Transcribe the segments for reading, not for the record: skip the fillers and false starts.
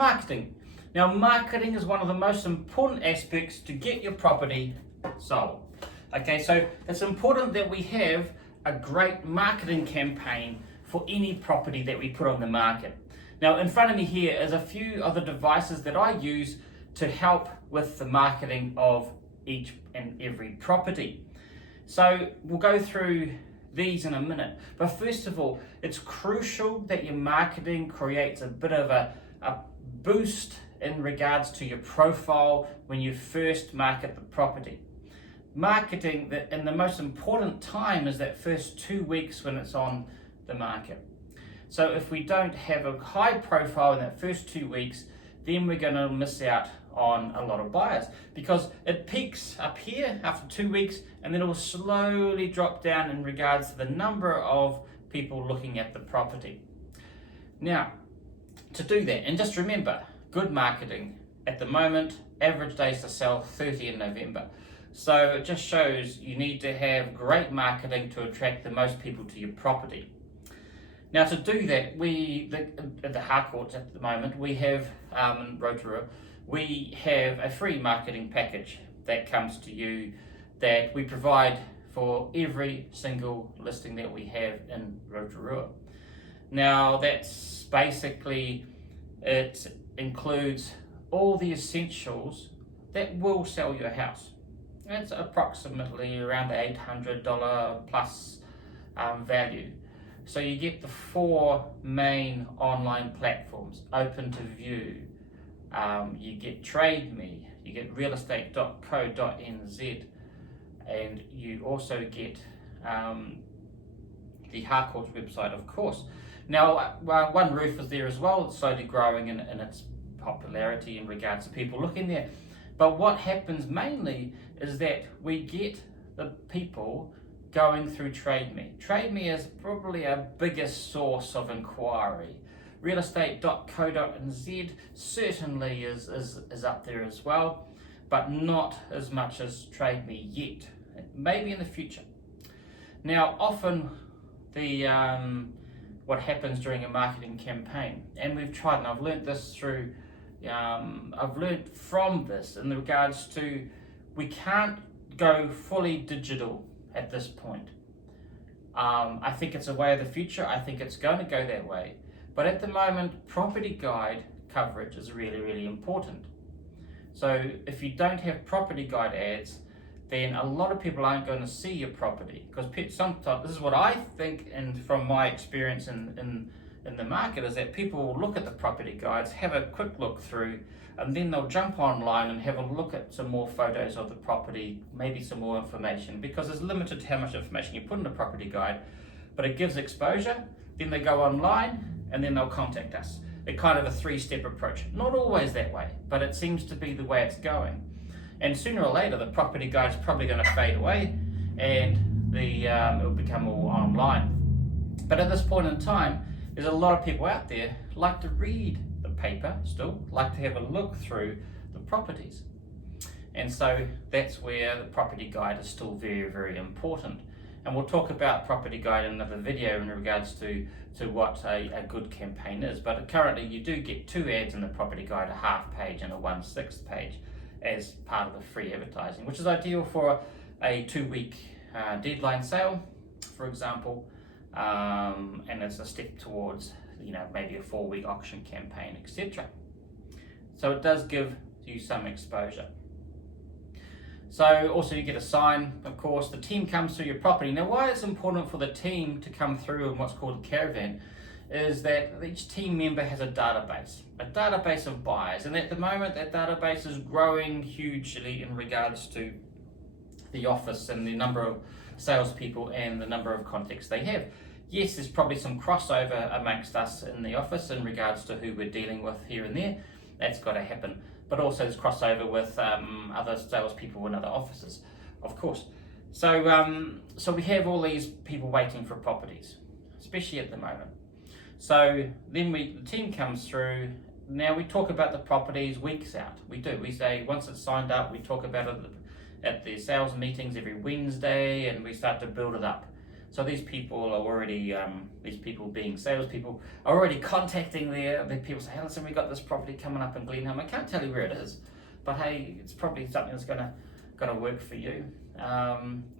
Marketing. Now, marketing is one of the most important aspects to get your property sold. Okay, so it's important that we have a great marketing campaign for any property that we put on the market. Now, in front of me here is a few of the devices that I use to help with the marketing of each and every property. So we'll go through these in a minute. But first of all, it's crucial that your marketing creates a bit of a boost in regards to your profile when you first market the property. Marketing, and the most important time is that first 2 weeks when it's on the market. So if we don't have a high profile in that first 2 weeks, then we're going to miss out on a lot of buyers, because it peaks up here after 2 weeks and then it will slowly drop down in regards to the number of people looking at the property. Now, to do that, and just remember, good marketing at the moment, average days to sell 30 in November. So it just shows you need to have great marketing to attract the most people to your property. Now, to do that, at the Harcourts at the moment, we have in Rotorua, we have a free marketing package that comes to you that we provide for every single listing that we have in Rotorua. Now, that's basically, it includes all the essentials that will sell your house. It's approximately around the $800 plus value. So you get the 4 main online platforms, Open to View, you get Trade Me, you get realestate.co.nz, and you also get the Harcourts website, of course. Now, One Roof is there as well. It's slowly growing in its popularity in regards to people looking there. But what happens mainly is that we get the people going through Trade Me. Trade Me is probably our biggest source of inquiry. Realestate.co.nz certainly is up there as well, but not as much as Trade Me yet. Maybe in the future. Now, often what happens during a marketing campaign, and we've tried, and I've learnt this through, I've learnt from this in regards to, we can't go fully digital at this point. I think it's a way of the future. I think it's going to go that way. But at the moment, property guide coverage is really, really important. So if you don't have property guide ads, then a lot of people aren't going to see your property, because sometimes, this is what I think, and from my experience in the market, is that people will look at the property guides, have a quick look through, and then they'll jump online and have a look at some more photos of the property, maybe some more information, because it's limited to how much information you put in the property guide, but it gives exposure. Then they go online and then they'll contact us. It's kind of a 3-step approach. Not always that way, but it seems to be the way it's going. And sooner or later, the property guide's probably going to fade away and it'll become all online. But at this point in time, there's a lot of people out there like to read the paper still, like to have a look through the properties. And so that's where the property guide is still very, very important. And we'll talk about property guide in another video in regards to what a good campaign is. But currently you do get 2 ads in the property guide, a half page and a 1/6 page, as part of the free advertising, which is ideal for a 2-week deadline sale, for example, and it's a step towards, maybe a 4-week auction campaign, etc. So it does give you some exposure. So also you get a sign, of course, the team comes through your property. Now, why it's important for the team to come through in what's called a caravan is that each team member has a database of buyers, and at the moment that database is growing hugely in regards to the office and the number of salespeople and the number of contacts they have. Yes, there's probably some crossover amongst us in the office in regards to who we're dealing with here and there. That's got to happen. But also there's crossover with other salespeople in other offices, of course. So we have all these people waiting for properties, especially at the moment. So then the team comes through. Now we talk about the properties weeks out. We say once it's signed up, we talk about it at the sales meetings every Wednesday, and we start to build it up. So these people are already, these people being salespeople, are already contacting their people, say, hey, listen, we got this property coming up in Glenhelm. I can't tell you where it is, but hey, it's probably something that's gonna work for you.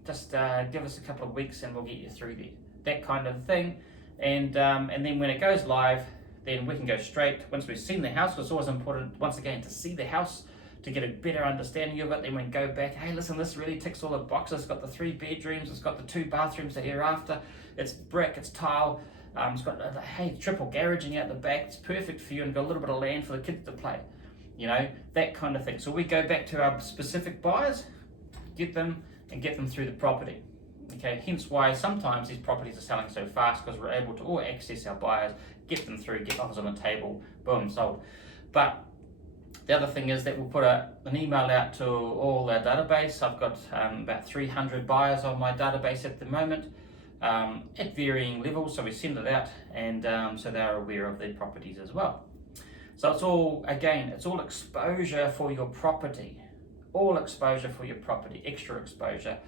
Just give us a couple of weeks and we'll get you through there. That kind of thing. And then when it goes live, then we can go straight, once we've seen the house, it's always important, once again, to see the house, to get a better understanding of it. Then we can go back, hey, listen, this really ticks all the boxes. It's got the 3 bedrooms, it's got the 2 bathrooms that you're after, it's brick, it's tile, it's got the triple garaging out the back, it's perfect for you, and got a little bit of land for the kids to play, that kind of thing. So we go back to our specific buyers, get them through the property. Okay, hence why sometimes these properties are selling so fast, because we're able to all access our buyers, get them through, get offers on the table, boom, sold. But the other thing is that we'll put an email out to all our database. I've got about 300 buyers on my database at the moment, at varying levels, so we send it out, and so they're aware of their properties as well. So it's all exposure for your property, extra exposure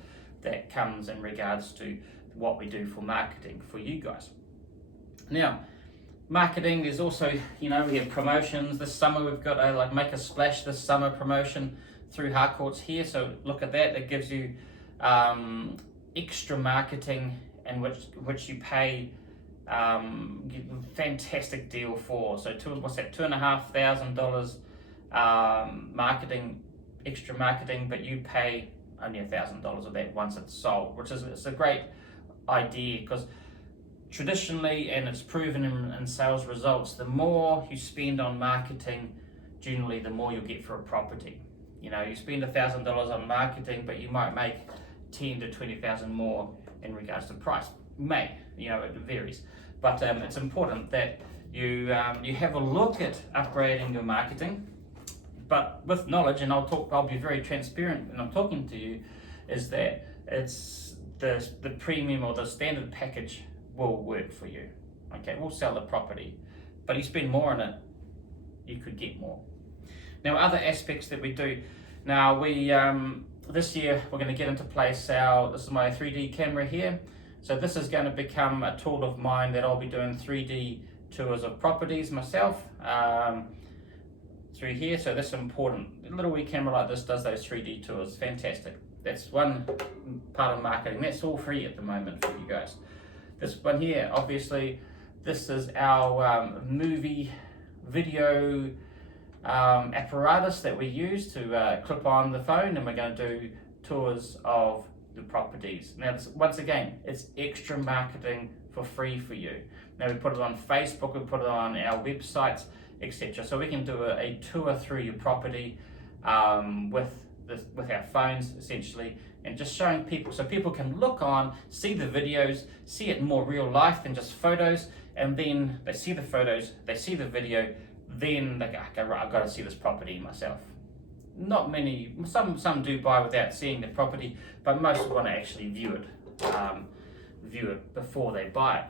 that comes in regards to what we do for marketing for you guys. Now, marketing is also, we have promotions. This summer we've got a Make a Splash this summer promotion through Harcourts here. So look at that. That gives you extra marketing, in which you pay fantastic deal for. So $2,500 marketing, extra marketing, but you pay only $1,000 of that once it's sold, which is, it's a great idea, because traditionally, and it's proven in sales results, the more you spend on marketing, generally the more you'll get for a property. You spend $1,000 on marketing, but you might make 10 to 20,000 more in regards to price. It varies, but it's important that you have a look at upgrading your marketing, but with knowledge, and I'll be very transparent when I'm talking to you, is that it's the premium or the standard package will work for you. Okay, we'll sell the property, but you spend more on it, you could get more. Now, other aspects that we do. Now, we this year we're going to get into place this is my 3D camera here. So this is going to become a tool of mine that I'll be doing 3D tours of properties myself through here. So this is important. A little wee camera like this does those 3D tours. Fantastic. That's one part of marketing. That's all free at the moment for you guys. This one here, obviously, this is our movie video apparatus that we use to clip on the phone, and we're going to do tours of the properties. Now, once again, it's extra marketing for free for you. Now, we put it on Facebook, we put it on our websites, etc. So we can do a tour through your property with our phones, essentially, and just showing people, so people can look on, see the videos, see it in more real life than just photos, and then they see the photos, they see the video, then they go, okay, right, I've got to see this property myself. Not many, some do buy without seeing the property, but most want to actually view it before they buy it.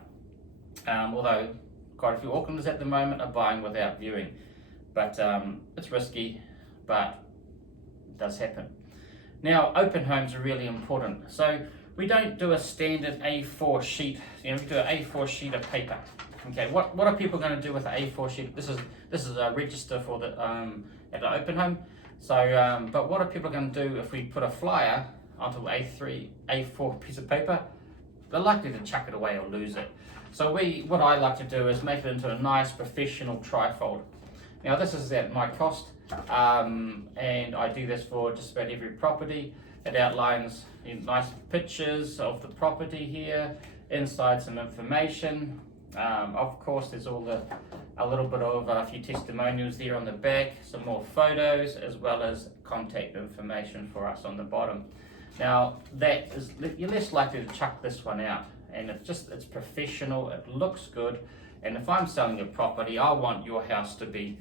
Although quite a few Aucklanders at the moment are buying without viewing, but it's risky, but it does happen. Now, open homes are really important. So we don't do a standard A4 sheet. We do an A4 sheet of paper. Okay, what are people going to do with an A4 sheet? This is a register for the at the open home. So, but what are people going to do if we put a flyer onto A4 piece of paper? They're likely to chuck it away or lose it. So what I like to do is make it into a nice professional trifold. Now this is at my cost, and I do this for just about every property. It outlines nice pictures of the property here, inside some information. Of course, there's a little bit of a few testimonials there on the back, some more photos, as well as contact information for us on the bottom. Now, you're less likely to chuck this one out, and it's professional, it looks good, and if I'm selling a property, I want your house to be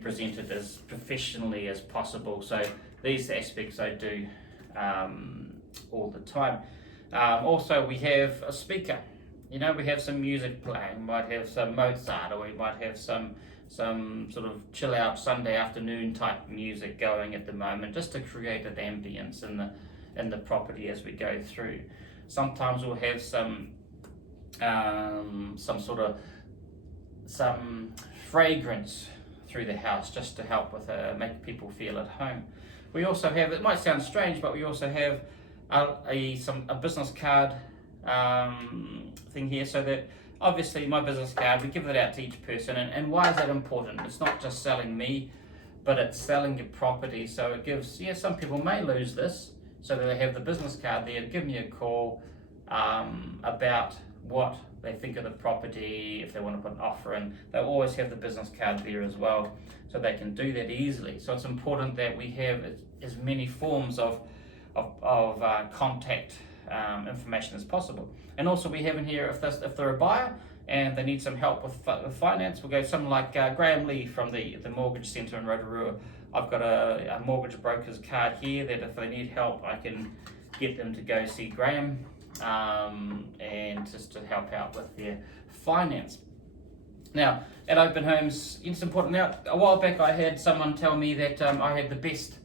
presented as professionally as possible. So these aspects I do all the time. Also, we have a speaker. We have some music playing. We might have some Mozart, or we might have some sort of chill out Sunday afternoon type music going at the moment, just to create an ambience in the property as we go through. Sometimes we'll have some fragrance through the house just to help with make people feel at home. We also have, it might sound strange, but we also have a business card thing here, so that obviously my business card, we give it out to each person. And why is that important? It's not just selling me, but it's selling your property. So it gives, some people may lose this, so that they have the business card there to give me a call about what they think of the property. If they want to put an offer in, they always have the business card there as well, so they can do that easily. So it's important that we have as many forms of contact information as possible. And also we have in here, if they're a buyer and they need some help with finance, we'll go something like Graham Lee from the Mortgage Centre in Rotorua. I've got a mortgage broker's card here that if they need help, I can get them to go see Graham and just to help out with their finance. Now, at Open Homes, it's important. Now, a while back I had someone tell me that I had the best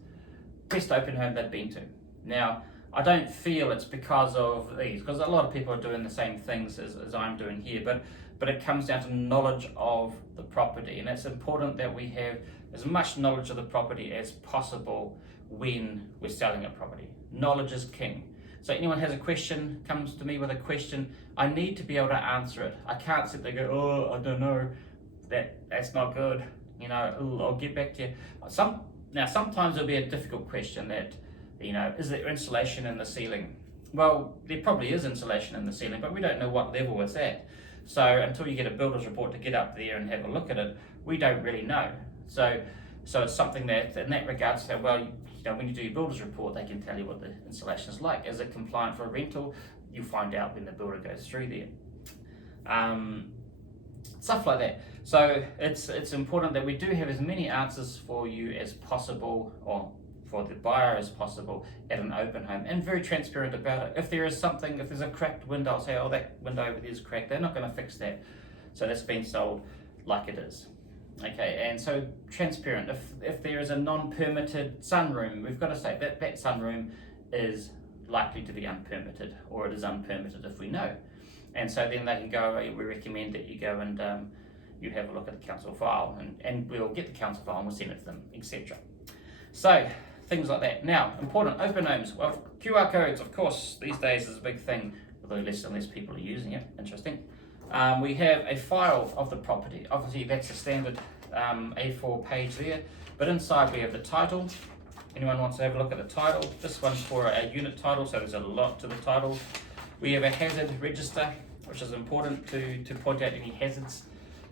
open home they'd been to. Now, I don't feel it's because of these, because a lot of people are doing the same things as I'm doing here, but it comes down to knowledge of the property, and it's important that we have as much knowledge of the property as possible when we're selling a property. Knowledge is king. So anyone has a question, comes to me with a question, I need to be able to answer it. I can't sit there and go, oh, I don't know, that's not good, I'll get back to you. Sometimes it'll be a difficult question that, is there insulation in the ceiling? Well, there probably is insulation in the ceiling, but we don't know what level it's at. So until you get a builder's report to get up there and have a look at it, we don't really know. So it's something that, in that regard, say, well, when you do your builder's report, they can tell you what the insulation is like. Is it compliant for a rental? You find out when the builder goes through there. Stuff like that. So it's important that we do have as many answers for you as possible, or for the buyer as possible, at an open home, and very transparent about it. If there's a cracked window, I'll say, oh, that window over there is cracked. They're not going to fix that. So that's been sold like it is. Okay, and so transparent. If there is a non-permitted sunroom, we've got to say that sunroom is likely to be unpermitted, or it is unpermitted if we know. And so then they can go, we recommend that you go and you have a look at the council file, and we'll get the council file and we'll send it to them, etc. So things like that. Now, important, open homes. Well, QR codes, of course, these days is a big thing, although less and less people are using it. Interesting. We have a file of the property. Obviously, that's a standard A4 page there. But inside we have the title. Anyone wants to have a look at the title? This one's for a unit title, so there's a lot to the title. We have a hazard register, which is important to point out any hazards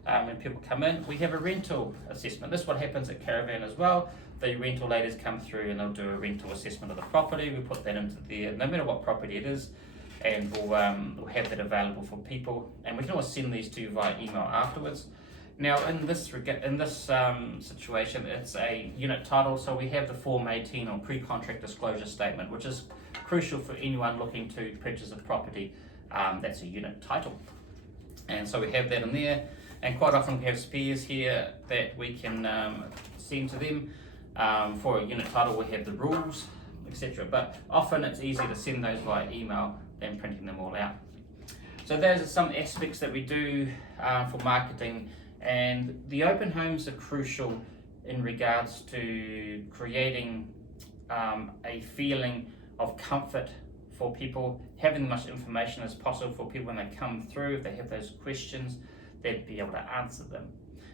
when people come in. We have a rental assessment. This is what happens at Caravan as well. The rental ladies come through and they'll do a rental assessment of the property. We put that into there, no matter what property it is, and we'll have that available for people. And we can always send these to you via email afterwards. Now, in this situation, it's a unit title, so we have the Form 18 or pre-contract disclosure statement, which is crucial for anyone looking to purchase a property. That's a unit title. And so we have that in there, and quite often we have spares here that we can send to them. For a unit title, we have the rules, etc. But often it's easier to send those via email than printing them all out. So those are some aspects that we do for marketing, and the open homes are crucial in regards to creating a feeling of comfort for people, having as much information as possible for people when they come through. If they have those questions, they'd be able to answer them.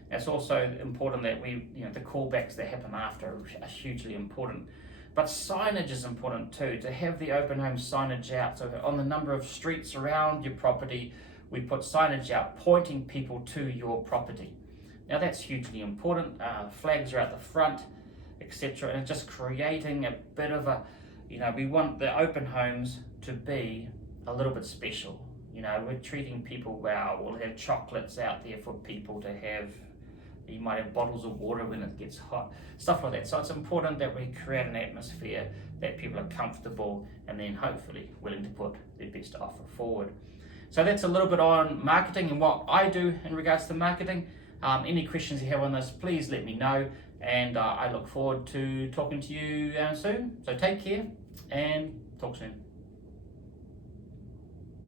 It's also important that the callbacks that happen after are hugely important. But signage is important too, to have the open home signage out. So on the number of streets around your property, we put signage out pointing people to your property. Now that's hugely important. Flags are out the front, etc. And just creating a bit of we want the open homes to be a little bit special. We're treating people well. We'll have chocolates out there for people to have. You might have bottles of water when it gets hot, stuff like that. So it's important that we create an atmosphere that people are comfortable and then hopefully willing to put their best offer forward. So that's a little bit on marketing and what I do in regards to marketing. Any questions you have on this, please let me know, and I look forward to talking to you soon. So take care and talk soon.